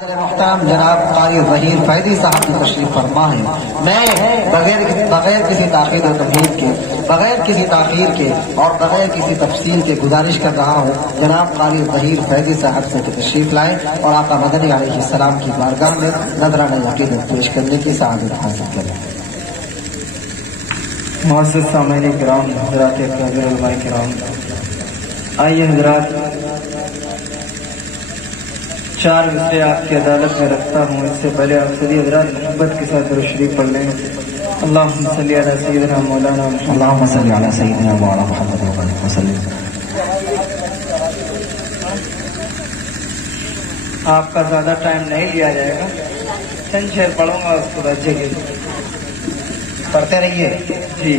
محترم جناب قاری ظہیر فیضی صاحب کی تشریف فرما ہے. میں بغیر کسی تاخیر و تمہید کے، بغیر کسی تاخیر کے اور بغیر کسی تفصیل کے گزارش کر رہا ہوں جناب قاری ظہیر فیضی صاحب سے تشریف لائیں اور آقا مدنی علیہ السلام کی بارگاہ میں نذرانہ عقیدت پیش کرنے کی سعادت حاصل کریں. معزز سامعین کرام، حضرات اکابر علماء کرام، آئیے حضرات چار مصرے آپ کی عدالت میں رکھتا ہوں. اس سے پہلے آپ سبھی حضرات محبت کے ساتھ درود شریف پڑھ لیں. اللہم صلی علی سیدنا مولانا محمد، اللہم صلی علی سیدنا مولانا محمد وسلم. آپ کا زیادہ ٹائم نہیں لیا جائے گا، چند شعر پڑھوں گا اس کو بچے کے پڑھتے رہیے جی.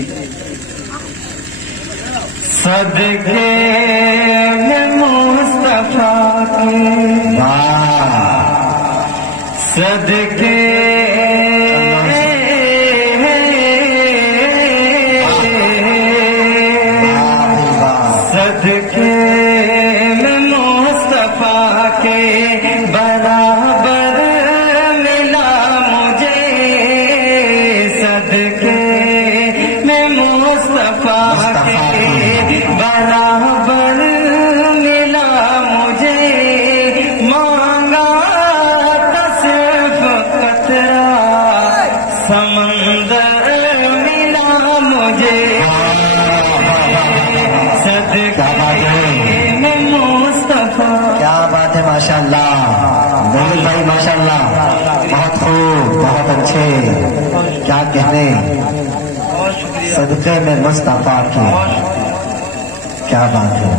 صدقے میں مصطفیٰ کے، صدقے صدقے میں مصطفیٰ کے برابر ملا مجھے، صدقے میں مصطفیٰ کے برابر ملا مجھے. مانگا تصرف قطرہ سمندر ملا مجھے، صدقے میں مصطفیٰ. کیا بات ہے، ماشاء اللہ ظہیر بھائی، ماشاء اللہ بہت خوب، بہت اچھے. کیا کہنے، صدقے میں مصطفیٰ کی، کیا بات ہے.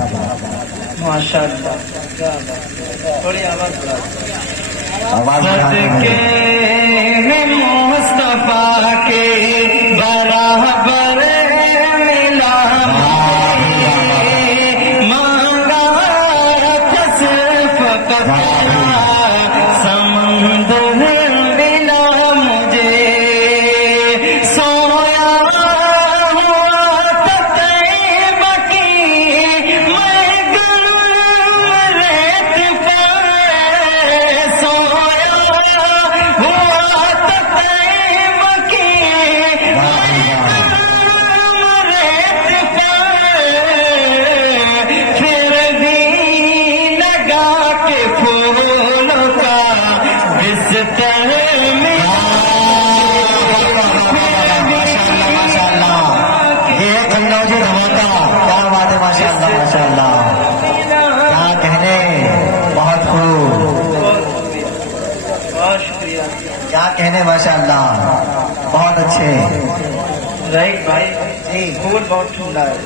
ماشاء اللہ، تھوڑی آواز صدقے میں مصطفیٰ کے برابر ملا مانگا تصرف قطرہ سمندر ملا مجھے. سویا ہوا طیب کی میں گرم ریت پر، سویا ہوا طیب کی میں گرم ریت پر، پھر بھی لگا کے پھولوں کا بستر ملا. یہ قنوجی دھماکہ، کیا بات ہے، ماشاء اللہ ماشاء اللہ. کیا کہنے، بہت خوب، بہت شکریہ. کیا کہنے، ماشاء اللہ بہت اچھے. رائٹ بھائی جی، پھول بہت ٹھنڈا ہے.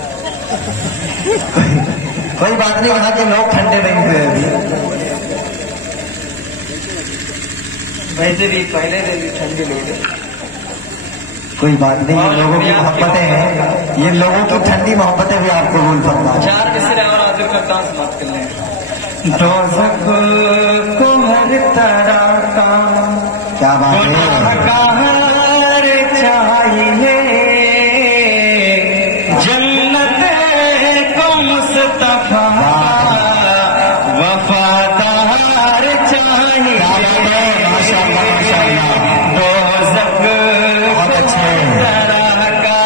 کوئی بات نہیں، یہاں کے لوگ ٹھنڈے نہیں ہوئے ابھی. ویسے بھی پہلے سے بھی ٹھنڈی لگے. کوئی بات نہیں، یہ لوگوں کی محبتیں ہیں، یہ لوگوں کی ٹھنڈی محبتیں بھی آپ قبول فرما. چار مصرے اور آدھے کرتا ہوں، سماپت کر لیں. دوزخ کو ہر طرح کا کیا بات ہے، گناہگار چاہیے، جنت کو مصطفیٰ وفادار چاہیے. ماشاء اللہ ماشاء اللہ، دوزخ بہت اچھے. طرح کا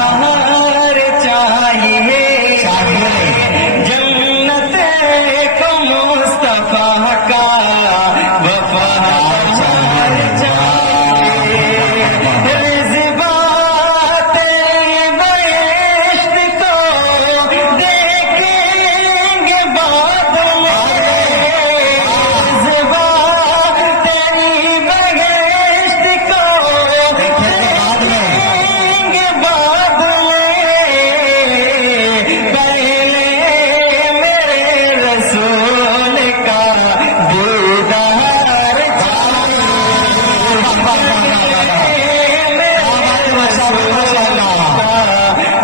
گناہگار چاہیے، جنت کو مصطفیٰ کا وفادار چاہیے. رضوان بہشت کو دیکھیں گے بعد میں، رضوان بہشت کو دیکھیں گے بعد میں. پہلے میرے رسول کا دیدار چاہیے،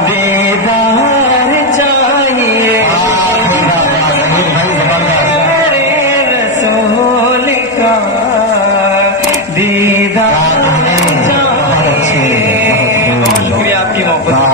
دیدار چاہیے، میرے رسول کا دیدار چاہیے. بہت شکریہ آپ کی محبت.